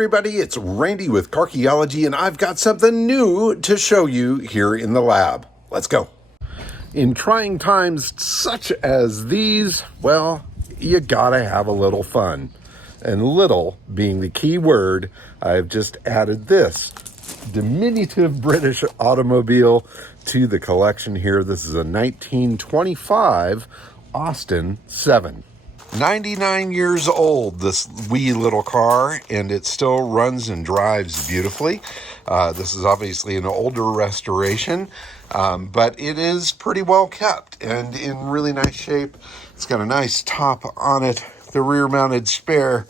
everybody, it's Randy with Carchaeology, and I've got something new to show you here in the lab. Let's go. In trying times such as these, well, you gotta have a little fun. And little being the key word, I've just added this diminutive British automobile to the collection here. This is a 1925 Austin 7. 99 years old, this wee little car, and it still runs and drives beautifully. This is obviously an older restoration, but it is pretty well kept and in really nice shape. It's got a nice top on it, the rear-mounted spare,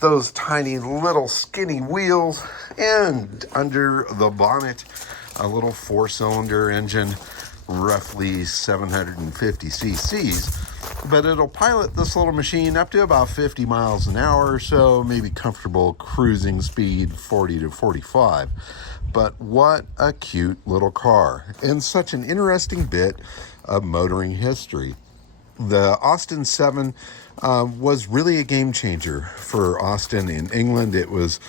those tiny little skinny wheels, and under the bonnet, a little four-cylinder engine, roughly 750 cc's. But it'll pilot this little machine up to about 50 miles an hour, so maybe comfortable cruising speed 40 to 45. But what a cute little car, and such an interesting bit of motoring history. The Austin 7 was really a game changer for Austin in England. It was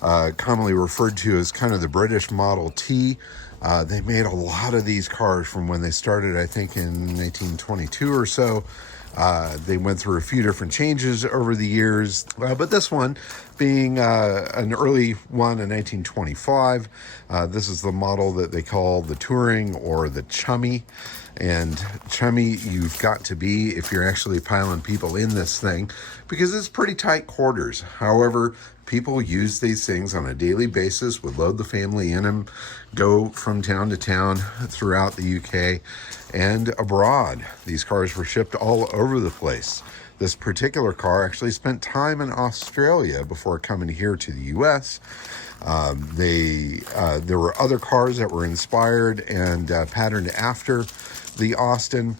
commonly referred to as kind of the British Model T. They made a lot of these cars from when they started, I think, in 1922 or so. They went through a few different changes over the years, but this one being an early one in 1925. This is the model that they call the Touring or the Chummy. And chummy you've got to be if you're actually piling people in this thing, because it's pretty tight quarters. However, people use these things on a daily basis, would load the family in them, go from town to town throughout the UK and abroad. These cars were shipped all over the place. This particular car actually spent time in Australia before coming here to the US. There were other cars that were inspired and patterned after the Austin.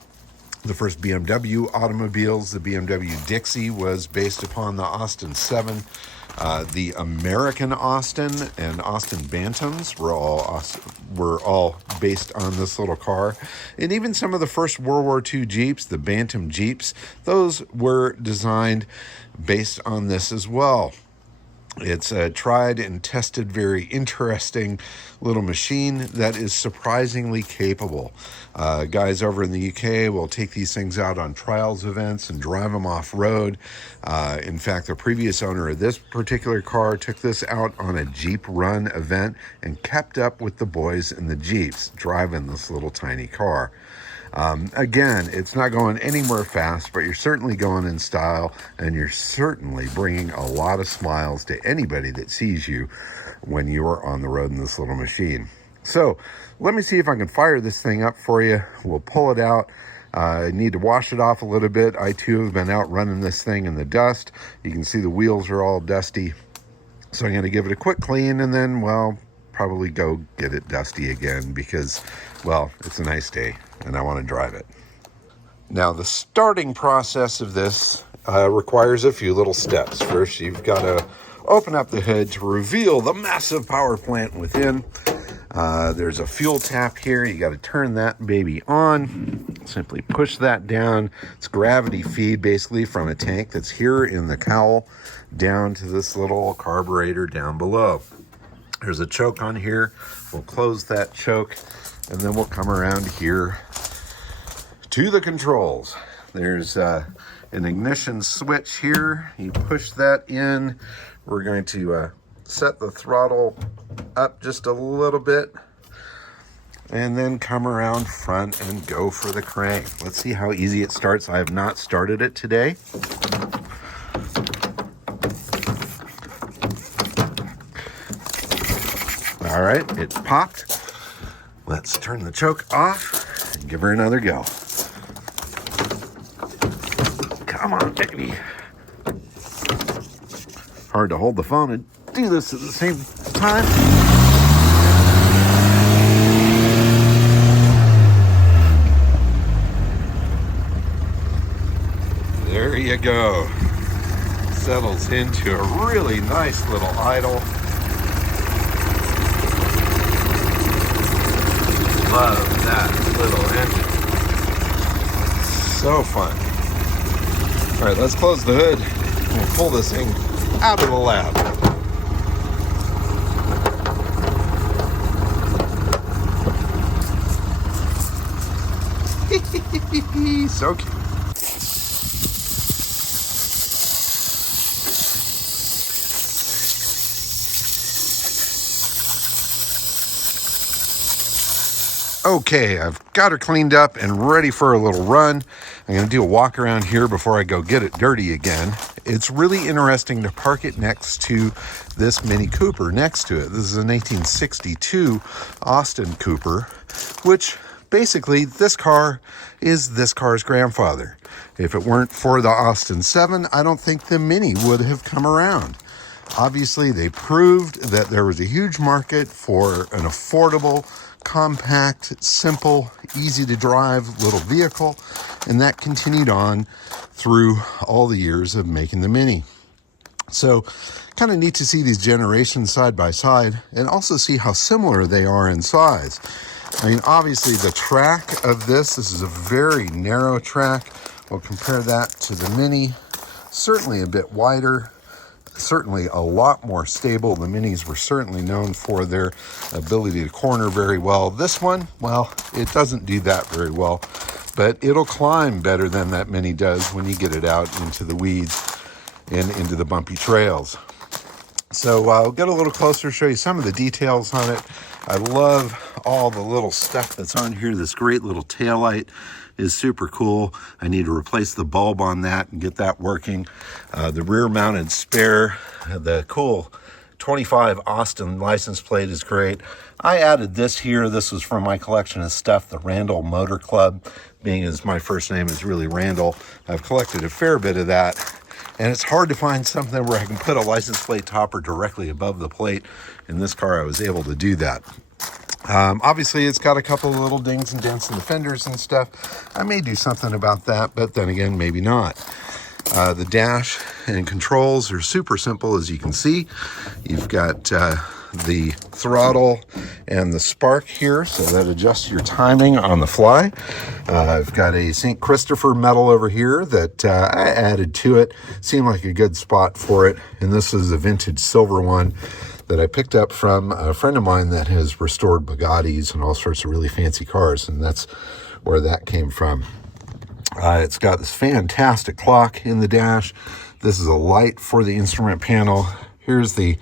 The first BMW automobiles, the BMW Dixie, was based upon the Austin 7. The American Austin and Austin Bantams were all based on this little car. And even some of the first World War II Jeeps, the Bantam Jeeps, those were designed based on this as well. It's a tried and tested, very interesting little machine that is surprisingly capable. Guys over in the UK will take these things out on trials events and drive them off-road. In fact, the previous owner of this particular car took this out on a Jeep run event and kept up with the boys in the Jeeps, driving this little tiny car. Again, it's not going anywhere fast, but you're certainly going in style, and you're certainly bringing a lot of smiles to anybody that sees you when you are on the road in this little machine. So let me see if I can fire this thing up for you. We'll pull it out. I need to wash it off a little bit. I too have been out running this thing in the dust. You can see the wheels are all dusty. So I'm going to give it a quick clean and then, well, probably go get it dusty again because, well, it's a nice day and I want to drive it. Now, the starting process of this requires a few little steps. First, you've got to open up the hood to reveal the massive power plant within. There's a fuel tap here. You got to turn that baby on. Simply push that down. It's gravity feed basically from a tank that's here in the cowl down to this little carburetor down below. There's a choke on here. We'll close that choke and then we'll come around here to the controls. There's an ignition switch here. You push that in. We're going to set the throttle up just a little bit and then come around front and go for the crank. Let's see how easy it starts. I have not started it today. All right, it's popped. Let's turn the choke off and give her another go. Come on, baby. Hard to hold the phone and do this at the same time. There you go. Settles into a really nice little idle. Love that little engine. So fun. All right, let's close the hood and we'll pull this thing out of the lab. So cute. Okay, I've got her cleaned up and ready for a little run. I'm going to do a walk around here before I go get it dirty again. It's really interesting to park it next to this Mini Cooper next to it. This is a 1962 Austin Cooper, which basically this car is this car's grandfather. If it weren't for the Austin 7, I don't think the Mini would have come around. Obviously, they proved that there was a huge market for an affordable, compact, simple, easy to drive little vehicle, and that continued on through all the years of making the Mini. So kind of neat to see these generations side by side and also see how similar they are in size. I mean, obviously the track of this is a very narrow track. We'll compare that to the Mini, certainly a bit wider, certainly a lot more stable. The Minis were certainly known for their ability to corner very well. This one, well, it doesn't do that very well, but it'll climb better than that Mini does when you get it out into the weeds and into the bumpy trails. So I'll get a little closer, show you some of the details on it. I love all the little stuff that's on here. This great little taillight is super cool. I need to replace the bulb on that and get that working. The rear mounted spare, the cool 25 Austin license plate is great. I added this here. This was from my collection of stuff, the Randall Motor Club. Being as my first name is really Randall, I've collected a fair bit of that. And it's hard to find something where I can put a license plate topper directly above the plate. In this car, I was able to do that. Obviously, it's got a couple of little dings and dents in the fenders and stuff. I may do something about that, but then again, maybe not. The dash and controls are super simple, as you can see. You've got the throttle and the spark here, so that adjusts your timing on the fly. I've got a St. Christopher medal over here that I added to it. Seemed like a good spot for it, and this is a vintage silver one that I picked up from a friend of mine that has restored Bugattis and all sorts of really fancy cars, and that's where that came from. It's got this fantastic clock in the dash. This is a light for the instrument panel. Here's the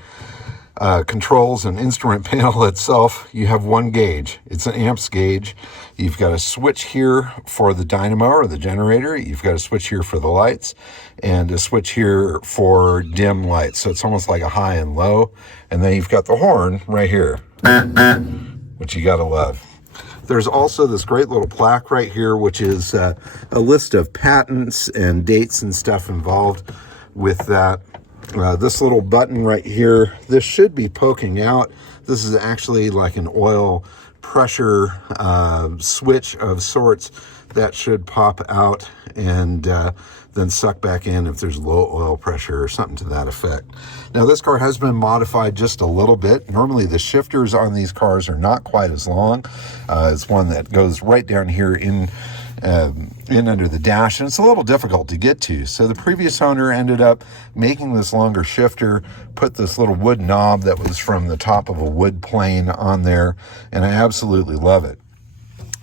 controls and instrument panel itself. You have one gauge. It's an amps gauge. You've got a switch here for the dynamo or the generator. You've got a switch here for the lights and a switch here for dim lights. So it's almost like a high and low. And then you've got the horn right here, which you gotta love. There's also this great little plaque right here, which is a list of patents and dates and stuff involved with that. This little button right here, this should be poking out. This is actually like an oil pressure switch of sorts that should pop out and then suck back in if there's low oil pressure or something to that effect. Now, this car has been modified just a little bit. Normally, the shifters on these cars are not quite as long. It's one that goes right down here in under the dash, and it's a little difficult to get to. So the previous owner ended up making this longer shifter, put this little wood knob that was from the top of a wood plane on there, and I absolutely love it.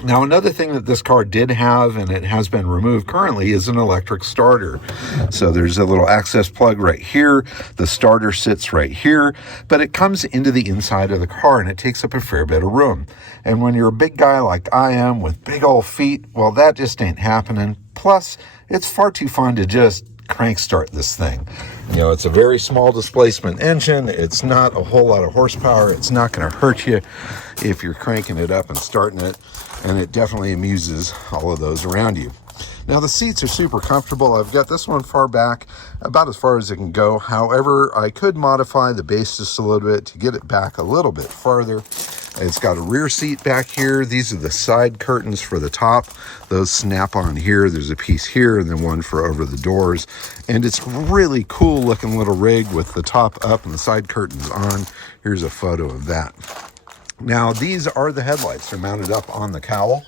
Now, another thing that this car did have, and it has been removed currently, is an electric starter. So there's a little access plug right here. The starter sits right here, but it comes into the inside of the car, and it takes up a fair bit of room. And when you're a big guy like I am with big old feet, well, that just ain't happening. Plus, it's far too fun to just crank start this thing. You know, it's a very small displacement engine. It's not a whole lot of horsepower. It's not going to hurt you if you're cranking it up and starting it. And it definitely amuses all of those around you. Now, the seats are super comfortable. I've got this one far back, about as far as it can go. However, I could modify the base just a little bit to get it back a little bit farther. It's got a rear seat back here. These are the side curtains for the top. Those snap on here. There's a piece here and then one for over the doors. And it's really cool looking little rig with the top up and the side curtains on. Here's a photo of that. Now, these are the headlights. They're mounted up on the cowl.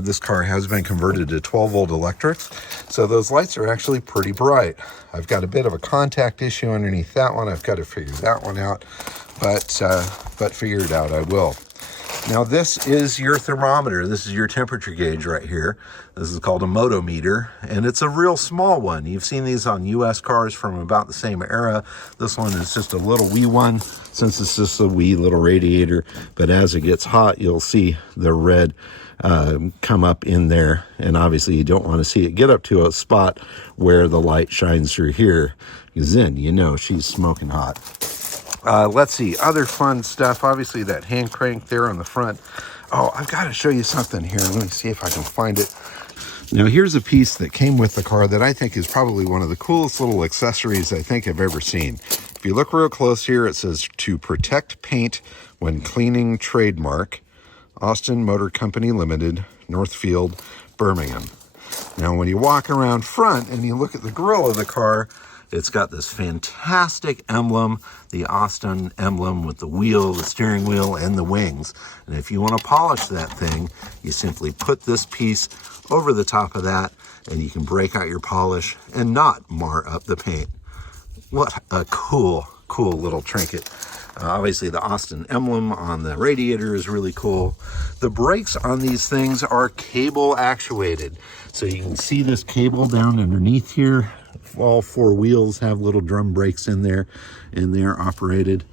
This car has been converted to 12-volt electrics, so those lights are actually pretty bright. I've got a bit of a contact issue underneath that one. I've got to figure that one out, but figure it out I will. Now this is your thermometer. This is your temperature gauge right here. This is called a motometer, and it's a real small one. You've seen these on US cars from about the same era. This one is just a little wee one, since it's just a wee little radiator. But as it gets hot, you'll see the red come up in there, and obviously you don't want to see it get up to a spot where the light shines through here, because then you know she's smoking hot. Let's see, other fun stuff. Obviously that hand crank there on the front. Oh, I've got to show you something here. Let me see if I can find it. Now here's a piece that came with the car that I think is probably one of the coolest little accessories I think I've ever seen. If you look real close here, it says "To protect paint when cleaning trademark, Austin Motor Company Limited, Northfield, Birmingham." Now when you walk around front and you look at the grill of the car, it's got this fantastic emblem, the Austin emblem with the wheel, the steering wheel, and the wings. And if you want to polish that thing, you simply put this piece over the top of that, and you can break out your polish and not mar up the paint. What a cool little trinket. Obviously the Austin emblem on the radiator is really cool. The brakes on these things are cable actuated. So you can see this cable down underneath here. All four wheels have little drum brakes in there, and they're operated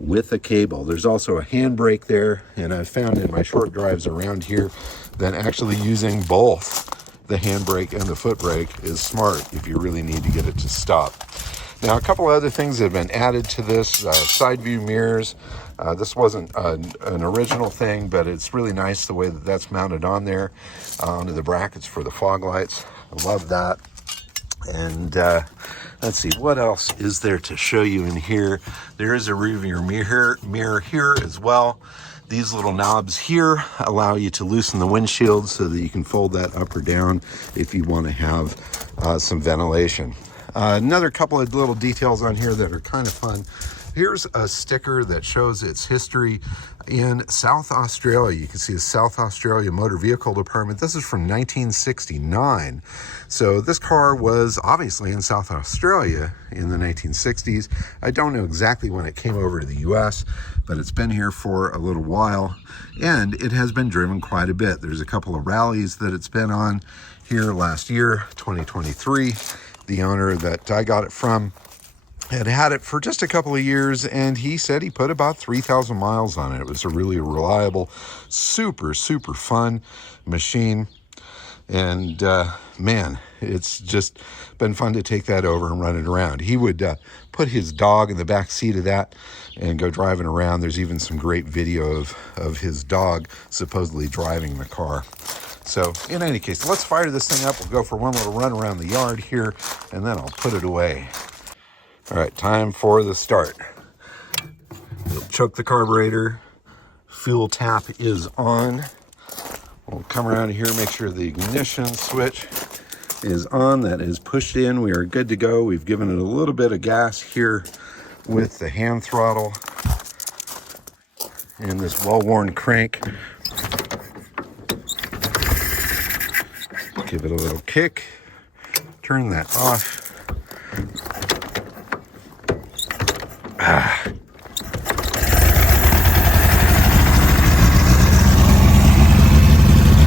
with a cable. There's also a handbrake there, and I've found in my short drives around here that actually using both the handbrake and the foot brake is smart if you really need to get it to stop. Now, a couple of other things that have been added to this, side view mirrors. This wasn't an original thing, but it's really nice the way that that's mounted on there, onto the brackets for the fog lights. I love that. And let's see, what else is there to show you in here? There is a rear mirror here as well. These little knobs here allow you to loosen the windshield so that you can fold that up or down if you want to have some ventilation. Another couple of little details on here that are kind of fun. Here's a sticker that shows its history in South Australia. You can see the South Australia Motor Vehicle Department. This is from 1969. So this car was obviously in South Australia in the 1960s. I don't know exactly when it came over to the US, but it's been here for a little while, and it has been driven quite a bit. There's a couple of rallies that it's been on here last year, 2023. The owner that I got it from had it for just a couple of years, and he said he put about 3,000 miles on it. It was a really reliable, super fun machine. And man, it's just been fun to take that over and run it around. He would put his dog in the back seat of that and go driving around. There's even some great video of his dog supposedly driving the car. So in any case, let's fire this thing up. We'll go for one little run around the yard here, and then I'll put it away. All right, time for the start. We'll choke the carburetor. Fuel tap is on. We'll come around here, make sure the ignition switch is on. That is pushed in. We are good to go. We've given it a little bit of gas here with the hand throttle and this well-worn crank. Give it a little kick. Turn that off.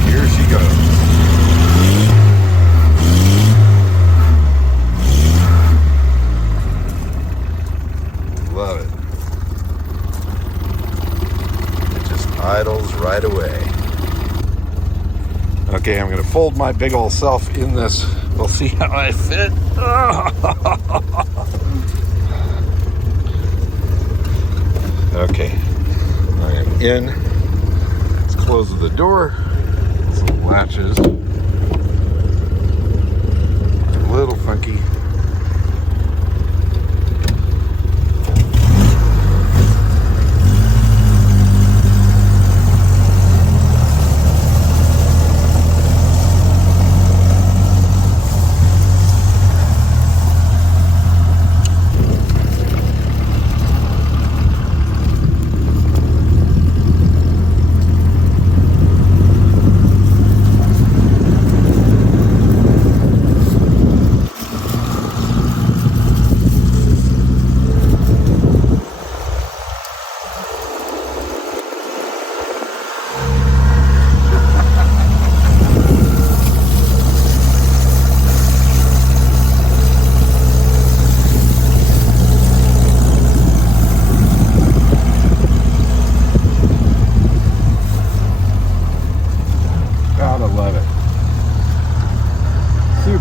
Here she goes. Love it. It just idles right away. Okay, I'm going to fold my big old self in this. We'll see how I fit. Okay, I'm in. Let's close the door. Some latches. A little funky.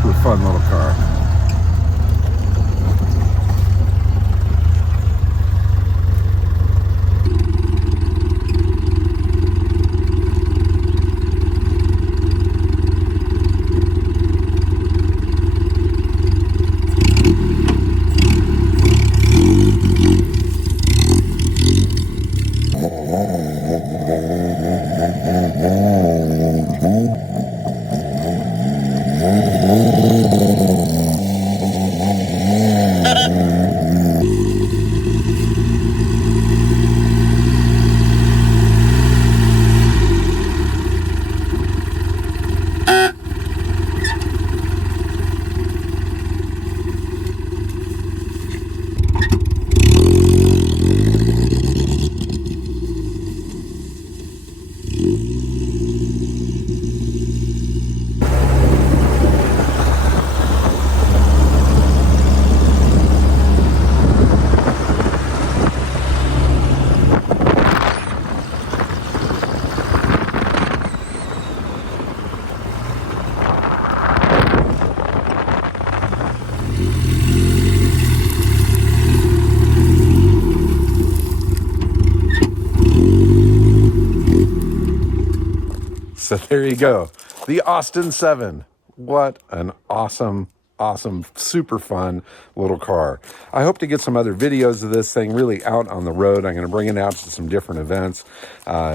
super fun little car. So there you go. The Austin 7. What an awesome, super fun little car. I hope to get some other videos of this thing really out on the road. I'm going to bring it out to some different events,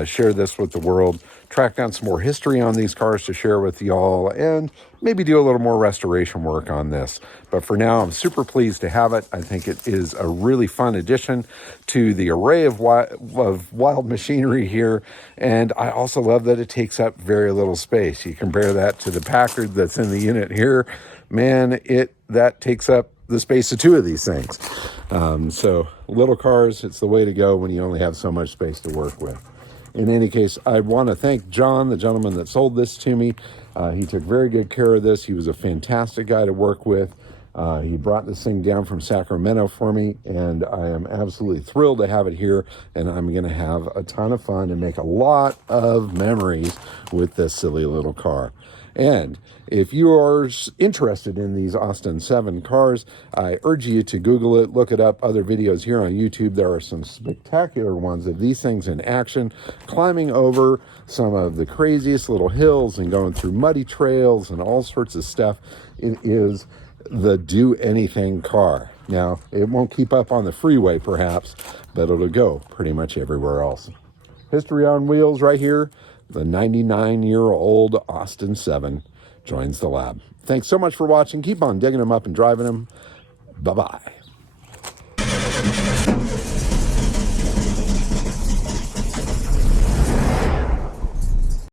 share this with the world, track down some more history on these cars to share with y'all, and maybe do a little more restoration work on this. But for now, I'm super pleased to have it. I think it is a really fun addition to the array of wild machinery here. And I also love that it takes up very little space. You compare that to the Packard that's in the unit here. Man, that takes up the space of two of these things. So little cars, it's the way to go when you only have so much space to work with. In any case, I want to thank John, the gentleman that sold this to me. He took very good care of this. He was a fantastic guy to work with. He brought this thing down from Sacramento for me, and I am absolutely thrilled to have it here, and I'm going to have a ton of fun and make a lot of memories with this silly little car. And if you are interested in these Austin 7 cars, I urge you to Google it, look it up, other videos here on YouTube. There are some spectacular ones of these things in action, climbing over some of the craziest little hills and going through muddy trails and all sorts of stuff. It is the do-anything car. Now, it won't keep up on the freeway, perhaps, but it'll go pretty much everywhere else. History on wheels right here. The 99-year-old Austin 7 joins the lab. Thanks so much for watching. Keep on digging them up and driving them. Bye-bye.